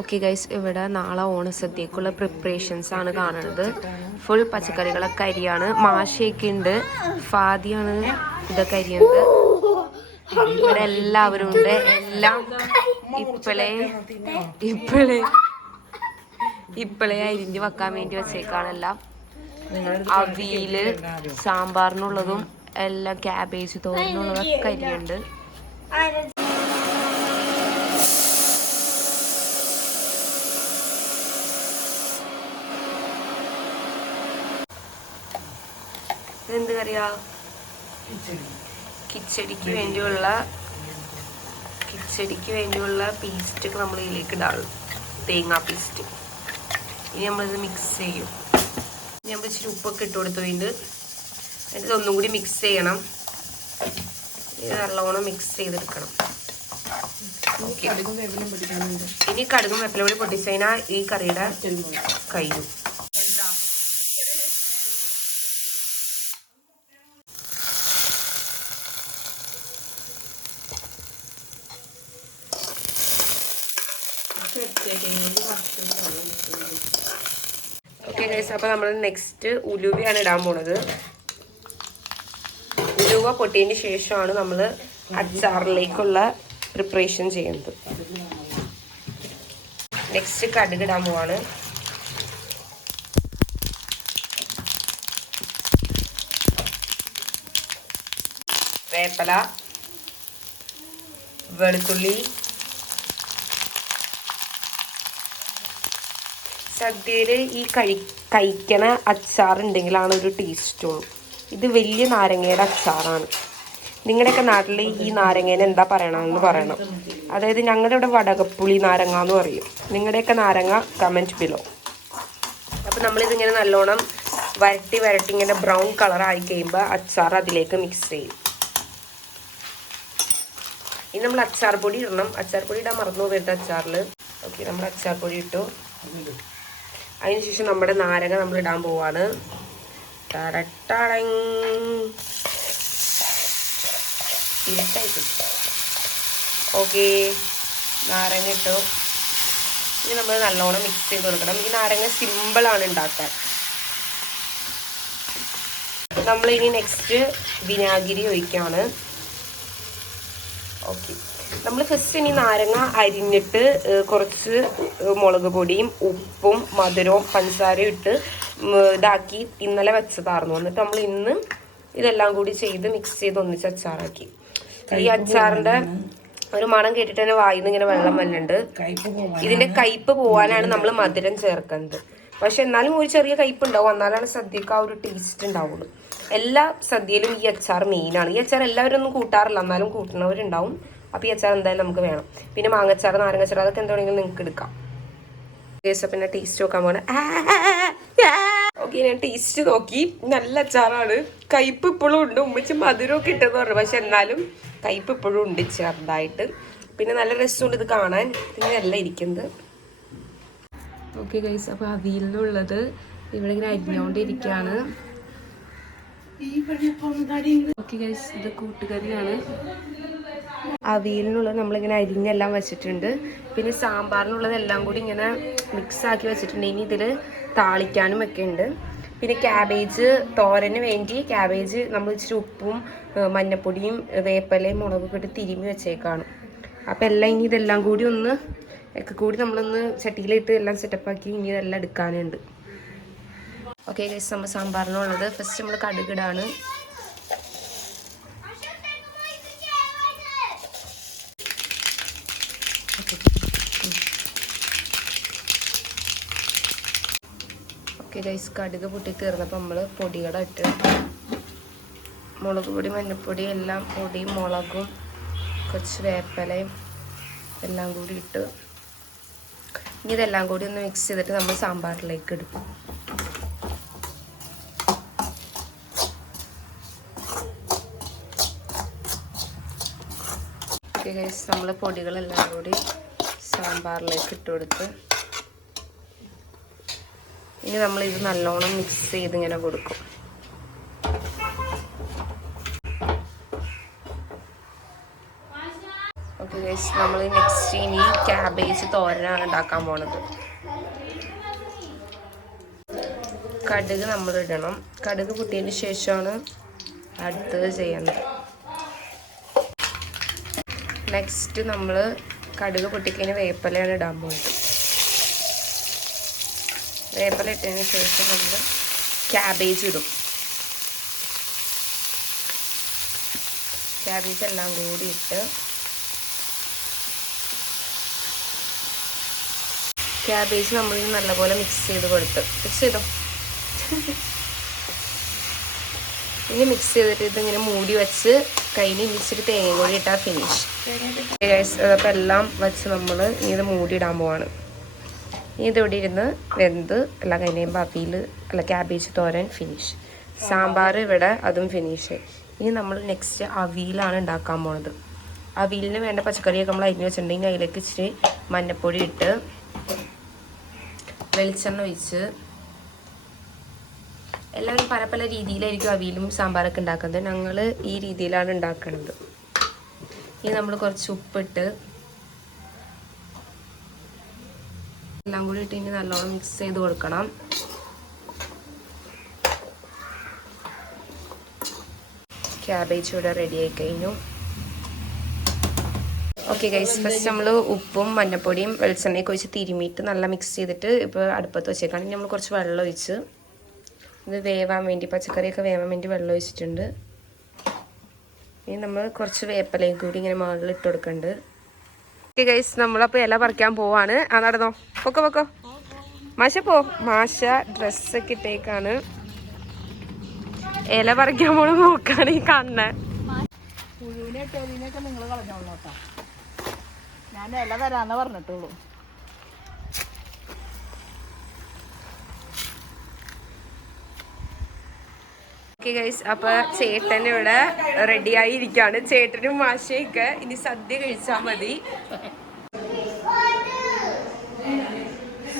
Okay guys, ഇവിടെ നാളെ ഓണസദ്യക്കുള്ള preparations ആണ് കാണുന്നത്. ഫുൾ പച്ചക്കറികളൊക്കെ അരിയാണ്. മാഷയൊക്കെ ഉണ്ട്, ഫാദിയാണ് ഇതൊക്കെ അരിയുന്നത്. ഇവിടെ എല്ലാവരും ഉണ്ട്. എല്ലാം ഇപ്പോഴേ അരിഞ്ഞ് വെക്കാൻ വേണ്ടി വെച്ചേക്കാണ്. എല്ലാം അവിയല്, സാമ്പാറിനുള്ളതും എല്ലാം, ക്യാബേജ് തോരനുള്ളതൊക്കെ അരിയുണ്ട്. എന്ത് കറിയാ? കിച്ചടിക്ക് വേണ്ടിയുള്ള പേസ്റ്റൊക്കെ നമ്മൾ ഇതിലേക്ക് ഇടാറും, തേങ്ങാ പേസ്റ്റ്. ഇനി നമ്മളിത് മിക്സ് ചെയ്യും. ഇനി നമ്മൾ ഇച്ചിരി ഉപ്പൊക്കെ ഇട്ട് കൊടുത്തതിൻ്റെ എന്നിട്ട് ഒന്നും കൂടി മിക്സ് ചെയ്യണം. ഇത് നല്ലോണം മിക്സ് ചെയ്തെടുക്കണം. ഓക്കെ, ഇനി കടുകും വേപ്പില കൂടി പൊട്ടിച്ച് കഴിഞ്ഞാൽ ഈ കറിയുടെ കഴിയും. ഓക്കെ ഗൈസ്, അപ്പോൾ നമ്മൾ നെക്സ്റ്റ് ഉലുവയാണ് ഇടാൻ പോണത്. ഉലുവ പൊട്ടിയതിന് ശേഷമാണ് നമ്മൾ അച്ചാറിലേക്കുള്ള പ്രിപ്പറേഷൻ ചെയ്യുന്നത്. നെക്സ്റ്റ് കടുക് ഇടാൻ പോവാണ്. വേപ്പില, വെളുത്തുള്ളി. സദ്യയിൽ ഈ കഴിക്കണ അച്ചാറുണ്ടെങ്കിലാണ് ഒരു ടേസ്റ്റുള്ളൂ. ഇത് വലിയ നാരങ്ങയുടെ അച്ചാറാണ്. നിങ്ങളുടെയൊക്കെ നാട്ടിൽ ഈ നാരങ്ങേനെ എന്താ പറയണമെന്ന് പറയണം. അതായത് ഞങ്ങളുടെ ഇവിടെ വടകപ്പുളി നാരങ്ങ എന്ന് പറയും. നിങ്ങളുടെയൊക്കെ നാരങ്ങ കമൻറ്റ് ബിലോ. അപ്പം നമ്മളിതിങ്ങനെ നല്ലോണം വരട്ടി ഇങ്ങനെ ബ്രൗൺ കളറായി കഴിയുമ്പോൾ അച്ചാർ അതിലേക്ക് മിക്സ് ചെയ്യും. ഇനി നമ്മൾ അച്ചാർ പൊടി ഇടണം. അച്ചാർ പൊടി ഇടാൻ മറന്നു പോയിട്ട് അച്ചാറിൽ. ഓക്കെ, നമ്മൾ അച്ചാർ പൊടി ഇട്ടു. അതിനുശേഷം നമ്മുടെ നാരങ്ങ നമ്മൾ ഇടാൻ പോവാണ്. ഓക്കെ, നാരങ്ങ ഇട്ടു. ഇനി നമ്മൾ നല്ലോണം മിക്സ് ചെയ്ത് കൊടുക്കണം. ഈ നാരങ്ങ സിമ്പിളാണ് ഉണ്ടാക്കാൻ. നമ്മളിനി നെക്സ്റ്റ് വിനാഗിരി ഒഴിക്കുകയാണ്. ഓക്കെ, നമ്മൾ ഫസ്റ്റ് ഇനി നാരങ്ങ അരിഞ്ഞിട്ട് കുറച്ച് മുളക് പൊടിയും ഉപ്പും മധുരവും പഞ്ചസാരയും ഇട്ട് ഇതാക്കി ഇന്നലെ വെച്ചതായിരുന്നു. എന്നിട്ട് നമ്മൾ ഇന്ന് ഇതെല്ലാം കൂടി ചെയ്ത് മിക്സ് ചെയ്ത് ഒന്നിച്ച് അച്ചാറാക്കി. ഈ അച്ചാറിൻ്റെ ഒരു മണം കേട്ടിട്ട് തന്നെ വായിന്ന് ഇങ്ങനെ വെള്ളം വന്നുണ്ട്. ഇതിൻ്റെ കയ്പ്പ് പോകാനാണ് നമ്മൾ മധുരം ചേർക്കുന്നത്. പക്ഷെ എന്നാലും ഒരു ചെറിയ കയ്പ്പ് ഉണ്ടാവും. എന്നാലാണ് സദ്യക്ക് ആ ഒരു ടേസ്റ്റ് ഉണ്ടാവുള്ളൂ. എല്ലാ സദ്യയിലും ഈ അച്ചാർ മെയിനാണ്. ഈ അച്ചാർ എല്ലാവരും ഒന്നും കൂട്ടാറില്ല, എന്നാലും കൂട്ടുന്നവരുണ്ടാവും. അപ്പോൾ ഈ അച്ചാർ എന്തായാലും നമുക്ക് വേണം. പിന്നെ മാങ്ങച്ചാർ, നാരങ്ങച്ചാർ, അതൊക്കെ എന്താണെങ്കിലും നിങ്ങൾക്ക് എടുക്കാം. പിന്നെ ടേസ്റ്റ് നോക്കാൻ പോകണം. ഓക്കെ, ഞാൻ ടേസ്റ്റ് നോക്കി. നല്ല അച്ചാറാണ്. കയ്പ്പ് ഇപ്പോഴും ഉണ്ട്. ഉമ്മച്ച് മധുരമൊക്കെ ഇട്ടെന്ന് പറഞ്ഞു, പക്ഷെ എന്നാലും കയ്പ്പ് ഇപ്പോഴും ഉണ്ട് ചെറുതായിട്ട്. പിന്നെ നല്ല രസമുണ്ട് ഇത് കാണാൻ. ഇങ്ങനെയല്ല ഇരിക്കുന്നത്. ഓക്കെ ഗൈസ്, അപ്പോൾ അവിയലിനുള്ളത് ഇവിടെ ഇങ്ങനെ അരിഞ്ഞുകൊണ്ടിരിക്കുകയാണ്. ഓക്കെ ഗൈസ്, ഇത് കൂട്ടുകറിയാണ്. അവിയലിനുള്ളത് നമ്മളിങ്ങനെ അരിഞ്ഞെല്ലാം വെച്ചിട്ടുണ്ട്. പിന്നെ സാമ്പാറിനുള്ളത് എല്ലാം കൂടി ഇങ്ങനെ മിക്സ് ആക്കി വെച്ചിട്ടുണ്ട്. ഇനി ഇതിൽ താളിക്കാനും ഒക്കെ ഉണ്ട്. പിന്നെ ക്യാബേജ് തോരന് വേണ്ടി ക്യാബേജ് നമ്മൾ ഇച്ചിരി ഉപ്പും മഞ്ഞപ്പൊടിയും വേപ്പിലയും മുളകൊക്കെ ഇട്ട് തിരുമ്മി വെച്ചേക്കാണ്. അപ്പം എല്ലാം ഇനി ഇതെല്ലാം കൂടി ഒക്കെ കൂടി നമ്മളൊന്ന് ചട്ടിയിലിട്ട് എല്ലാം സെറ്റപ്പാക്കി ഇനി ഇതെല്ലാം എടുക്കാനുണ്ട്. ഓക്കെ ഗൈസ്, നമ്മൾ സാമ്പാറിനുള്ളത് ഫസ്റ്റ് നമ്മൾ കടുകിടാണ്. ഓക്കെ ഗൈസ്, കടുക് പൊട്ടി തീർന്നപ്പോൾ നമ്മൾ പൊടികളെ ഇട്ട് മുളക് പൊടി മഞ്ഞൾപ്പൊടി എല്ലാം പൊടിയും മുളകും കുറച്ച് വേപ്പിലയും എല്ലാം കൂടി ഇട്ട് ഇനി ഇതെല്ലാം കൂടി ഒന്ന് മിക്സ് ചെയ്തിട്ട് നമ്മൾ സാമ്പാറിലേക്ക് ഇടും. ഓക്കെ ഗൈസ്, നമ്മൾ പൊടികളെല്ലാം കൂടി സാമ്പാറിലേക്ക് ഇട്ട് കൊടുത്ത് ഇനി നമ്മളിത് നല്ലോണം മിക്സ് ചെയ്ത് ഇങ്ങനെ കൊടുക്കും. ഓക്കെ ഗൈസ്, ഗൈസ്, നമ്മൾ നെക്സ്റ്റ് ഇനി ക്യാബേജ് തോരനാണ് ഉണ്ടാക്കാൻ പോണത്. കടുക് നമ്മൾ ഇടണം. കടുക് പൊട്ടിയതിന് ശേഷമാണ് അടുത്തത് ചെയ്യുന്നത്. നെക്സ്റ്റ് നമ്മൾ കടുക് പൊട്ടിക്കഴിഞ്ഞ് വേപ്പിലയാണ് ഇടാൻ പോകുന്നത്. വേപ്പില ഇട്ടതിന് ശേഷം നമ്മൾ ക്യാബേജ് ഇടും. ക്യാബേജ് എല്ലാം കൂടി ഇട്ട് ക്യാബേജ് നമ്മൾ നല്ലപോലെ മിക്സ് ചെയ്തോ ഇനി മിക്സ് ചെയ്തിട്ട് ഇതിങ്ങനെ മൂടി വെച്ച് കയ്യിൽ ഇച്ചിരി തേങ്ങ കൂടി ഇട്ടാൽ ഫിനിഷ്. അപ്പോൾ എല്ലാം വെച്ച് നമ്മൾ ഇനി ഇത് മൂടിയിടാൻ പോവാണ്. ഇനി ഇതിവിടെ ഇരുന്ന് വെന്ത് എല്ലാം കഴിയുമ്പോൾ ക്യാബേജ് തോരൻ ഫിനിഷ്. സാമ്പാർ ഇവിടെ അതും ഫിനിഷ്. ഇനി നമ്മൾ നെക്സ്റ്റ് അവിയലാണ് ഉണ്ടാക്കാൻ പോണത്. അവിയലിന് വേണ്ട പച്ചക്കറിയൊക്കെ നമ്മൾ അരിഞ്ഞ് വെച്ചിട്ടുണ്ടെങ്കിൽ അതിലേക്ക് ഇച്ചിരി മഞ്ഞൾപ്പൊടി ഇട്ട് വെളിച്ചെണ്ണ ഒഴിച്ച്, എല്ലാവരും പല പല രീതിയിലായിരിക്കും അവിയലും സാമ്പാറൊക്കെ ഉണ്ടാക്കുന്നത്. ഞങ്ങൾ ഈ രീതിയിലാണ് ഉണ്ടാക്കുന്നത്. ഇനി നമ്മൾ കുറച്ച് ഉപ്പിട്ട് എല്ലാം കൂടി ഇട്ട് ഇനി നല്ലോണം മിക്സ് ചെയ്ത് കൊടുക്കണം. ക്യാബേജ് ഇവിടെ റെഡി ആയി കഴിഞ്ഞു. ഓക്കെ ഗൈസ്, ഫസ്റ്റ് നമ്മൾ ഉപ്പും മഞ്ഞപ്പൊടിയും വെളിച്ചെണ്ണയൊക്കെ ഒഴിച്ച് തിരുമിയിട്ട് നല്ല മിക്സ് ചെയ്തിട്ട് ഇപ്പോൾ അടുപ്പത്ത് വെച്ചേക്കാണ്. ഇനി നമ്മൾ കുറച്ച് വെള്ളം ഒഴിച്ച് ഇത് വേവാൻ വേണ്ടി, പച്ചക്കറിയൊക്കെ വേവാൻ വേണ്ടി വെള്ളം ഒഴിച്ചിട്ടുണ്ട്. ഇനി നമ്മൾ കുറച്ച് വേപ്പിലയും കൂടി ഇങ്ങനെ മുകളിൽ ഇട്ട് കൊടുക്കുന്നുണ്ട്. ഓക്കെ ഗൈസ്, നമ്മളപ്പോൾ ഇല പറിക്കാൻ പോവാണ്. നടന്നോ, പൊക്കോ മാഷ ഡ്രസ്സൊക്കെ ഇട്ടേക്കാണ്. ഇല പറിക്കാൻ പോണ നോക്കാണ് ഈ കാണുന്നെ. നിങ്ങൾ കളഞ്ഞോളൂട്ടാ, ഞാൻ ഇല തരാന്ന് പറഞ്ഞിട്ടുള്ളൂ. ഓക്കെ ഗൈസ്, അപ്പോൾ ചേട്ടൻ ഇവിടെ റെഡി ആയിരിക്കാണ്. ചേട്ടനും മാഷയൊക്കെ ഇനി സദ്യ കഴിച്ചാൽ മതി.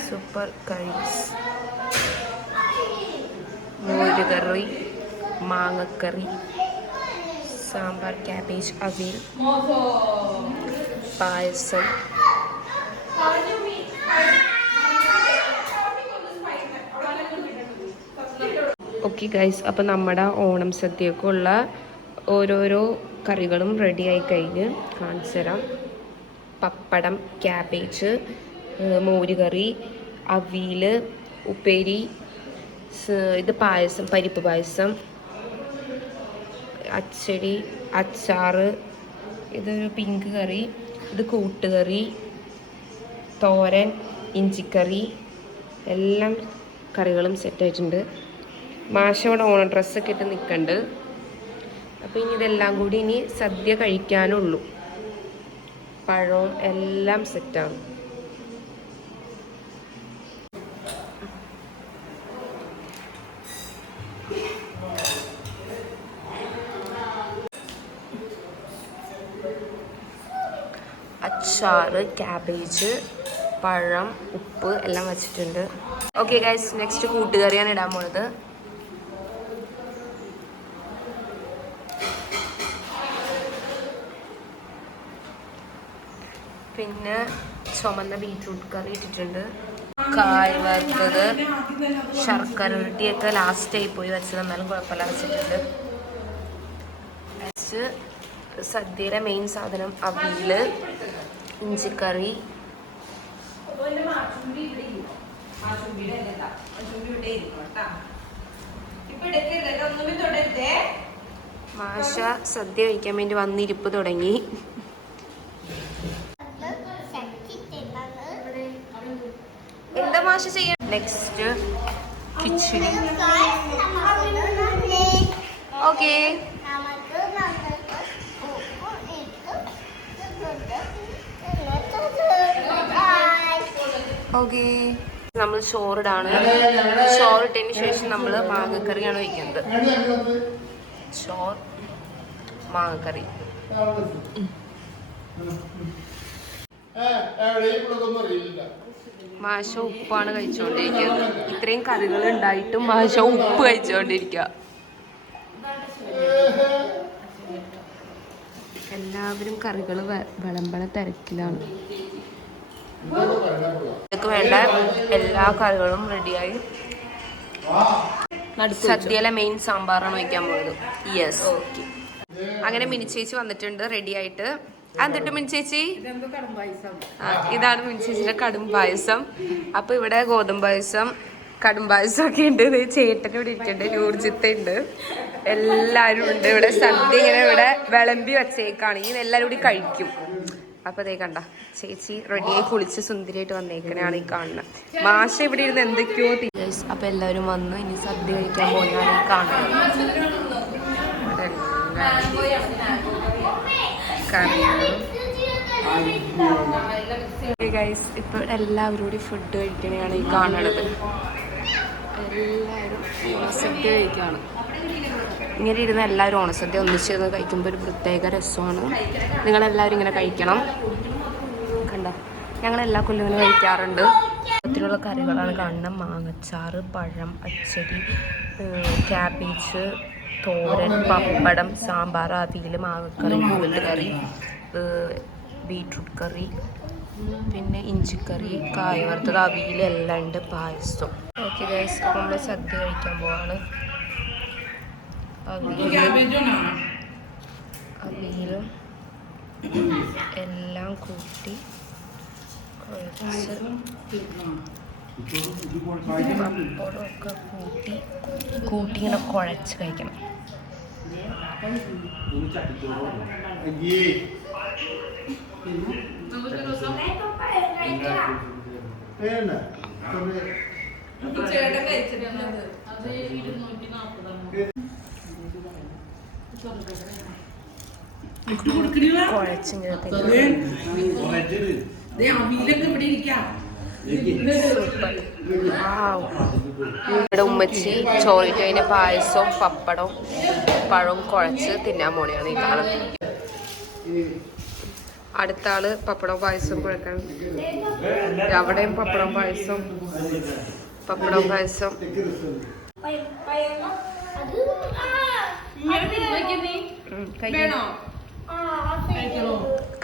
സൂപ്പർ കറീസ്, മോരുകറി, മാങ്ങക്കറി, sambar, cabbage, avial, payasam. Okay guys, അപ്പോൾ നമ്മുടെ ഓണം സദ്യക്കുള്ള ഓരോരോ കറികളും റെഡി ആയി കഴിഞ്ഞ് കാണിച്ചു തരാം. പപ്പടം, ക്യാബേജ്, മോരുകറി, അവിയൽ, ഉപ്പേരി, ഇത് പായസം, പരിപ്പ് പായസം, അച്ചടി, അച്ചാറ്, ഇതൊരു പിങ്ക് കറി, ഇത് കൂട്ടുകറി, തോരൻ, ഇഞ്ചിക്കറി, എല്ലാം കറികളും സെറ്റായിട്ടുണ്ട്. മാഷ ഇവിടെ ഓണം ഡ്രസ്സൊക്കെ ഇട്ട് നിൽക്കുന്നുണ്ട്. അപ്പോൾ ഇനി ഇതെല്ലാം കൂടി ഇനി സദ്യ കഴിക്കാനുള്ളൂ. പഴവും എല്ലാം സെറ്റാണ്. അച്ചാറ്, ക്യാബേജ്, പഴം, ഉപ്പ് എല്ലാം വെച്ചിട്ടുണ്ട്. ഓക്കെ ഗൈസ്, നെക്സ്റ്റ് കൂട്ടുകറിയാണ് ഇടാൻ പോണത്. പിന്നെ ചുമന്ന ബീറ്റ്റൂട്ട് കറി ഇട്ടിട്ടുണ്ട്. കായ് വറുത്തത്, ശർക്കര ഉരുട്ടിയൊക്കെ ലാസ്റ്റായി പോയി വെച്ചത്, എന്നാലും കുഴപ്പമില്ല വെച്ചിട്ടുണ്ട്. നെക്സ്റ്റ് സദ്യയിലെ മെയിൻ സാധനം അവിയൽ, ഇഞ്ചിക്കറി, മാഷ സദ്യ കഴിക്കാൻ വേണ്ടി വന്നിരിപ്പ് തുടങ്ങി. എന്താ മാഷ ചെയ്യാൻ? നെക്സ്റ്റ് കിച്ചടി. ഓക്കെ ഓക്കെ, നമ്മൾ ചോറിടാണ്. ചോറിട്ടതിന് ശേഷം നമ്മൾ മാങ്ങക്കറിയാണ് വയ്ക്കുന്നത്. ചോറ്, മാങ്ങക്കറി. മാഷ ഉപ്പാണ് കഴിച്ചുകൊണ്ടിരിക്കുക. ഇത്രയും കറികൾ ഉണ്ടായിട്ടും മാഷ ഉപ്പ് കഴിച്ചുകൊണ്ടിരിക്കുക. എല്ലാവരും കറികൾ വിളമ്പണ തിരക്കിലാണ്. ഇതൊക്കെ വേണ്ട എല്ലാ കറികളും റെഡിയായി. സദ്യയിലെ മെയിൻ സാമ്പാറാണ് വയ്ക്കാൻ പോകുന്നത്. Yes, okay. അങ്ങനെ മിനി ചേച്ചി വന്നിട്ടുണ്ട് റെഡി ആയിട്ട്. എന്നിട്ട് മിനി ചേച്ചി, ഇതാണ് മിനി ചേച്ചിയുടെ കടും പായസം. അപ്പൊ ഇവിടെ ഗോതമ്പ് പായസം, കടും പായസം ഒക്കെ ഉണ്ട്. ചേട്ടൻ ഇവിടെ ഇരിക്കുന്നുണ്ട്, ഊർജിത്തുണ്ട്, എല്ലാരും ഉണ്ട് ഇവിടെ. സദ്യ ഇങ്ങനെ ഇവിടെ വിളമ്പി വച്ചേക്കാണ്. ഇനി എല്ലാരും കൂടി കഴിക്കും. അപ്പൊ അതേ കണ്ട ചേച്ചി റെഡിയായി കുളിച്ച് സുന്ദരിയായിട്ട് വന്നേക്കണെയാണ് ഈ കാണുന്നത്. മാഷ ഇവിടെ ഇരുന്ന് എന്തൊക്കെയോ. അപ്പൊ എല്ലാവരും വന്ന് ഇനി സദ്യ കഴിക്കാൻ പോകുന്നതാണ് ഈ കാണുന്നത്. ഗൈസ്, ഇപ്പൊ എല്ലാവരും കൂടി ഫുഡ് കഴിക്കണെയാണ് ഈ കാണുന്നത്. എല്ലാവരും ഓണസദ്യ കഴിക്കുകയാണ്. ഇങ്ങനെ ഇരുന്ന് എല്ലാവരും ഓണസദ്യ ഒന്നിച്ചിരുന്ന് കഴിക്കുമ്പോൾ ഒരു പ്രത്യേക രസമാണ്. നിങ്ങളെല്ലാവരും ഇങ്ങനെ കഴിക്കണം. കണ്ടോ, ഞങ്ങളെല്ലാ കൊല്ലം ഇങ്ങനെ കഴിക്കാറുണ്ട്. ത്തിലുള്ള കറികളാണ് കാണുന്നത്. മാങ്ങച്ചാറ്, പഴം, അച്ചടി, ക്യാബേജ്, തോരൻ, പപ്പടം, സാമ്പാർ, അവിയൽ, മാങ്ങക്കറി, ഉഴുന്ന് കറി, ബീട്രൂട്ട് കറി, പിന്നെ ഇഞ്ചിക്കറി, കായ വറുത്തത്, അവിയൽ എല്ലാം ഉണ്ട്, പായസം. ഓക്കെ ഗൈസ്, അപ്പോൾ നമ്മൾ സദ്യ കഴിക്കാൻ പോവാണ്. അവിയലും എല്ലാം കൂട്ടി കുഴച്ച് പപ്പടമൊക്കെ കൂട്ടി ഇങ്ങനെ കുഴച്ച് കഴിക്കണം. ഇവിടെ ഉമ്മച്ചി ചോറിട്ട് കഴിഞ്ഞ പായസവും പപ്പടവും പഴവും കുഴച്ച് തിന്നാൻ പോണെയാണ് ഈ കാണുന്നത്. അടുത്ത ആള് പപ്പടവും പായസവും കുഴക്കാൻ. അവിടെയും പപ്പടവും പായസം.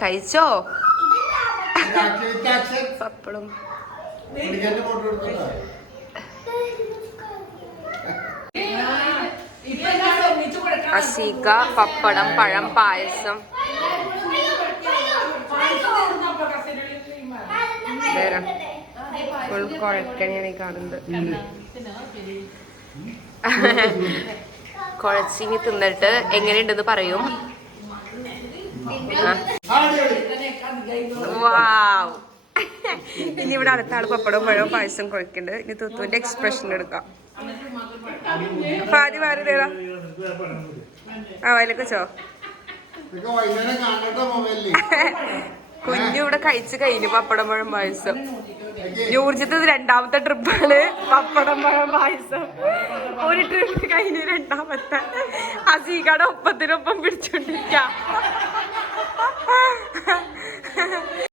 കഴിച്ചോ പപ്പടം? അസീക, പപ്പടം, പഴം, പായസം. കുഴക്കനെയാണ് ഈ കാണുന്നത്. കുഴച്ചിങ്ങി തിന്നിട്ട് എങ്ങനെയുണ്ടെന്ന് പറയും. വാവ്. ഇനി ഇവിടെ അടുത്ത ആള് പപ്പടവും പഴവും പായസം കുഴക്കുന്നുണ്ട്. ഇനി തുത്തുവിന്റെ എക്സ്പ്രഷൻ എടുക്കാം. ആദ്യം ആരുതേതാ? വയലൊക്കെ വെച്ചോ. കുഞ്ഞു ഇവിടെ കഴിച്ചു കഴിഞ്ഞു പപ്പടം പഴം പായസം. ഊർജിത്ത് രണ്ടാമത്തെ ട്രിപ്പാണ് പപ്പടം പഴം പായസം. ഒരു ട്രിപ്പ് കഴിഞ്ഞു, രണ്ടാമത്തെ അസീകയുടെ ഒപ്പത്തിനൊപ്പം പിടിച്ചോണ്ടിരിക്കാം.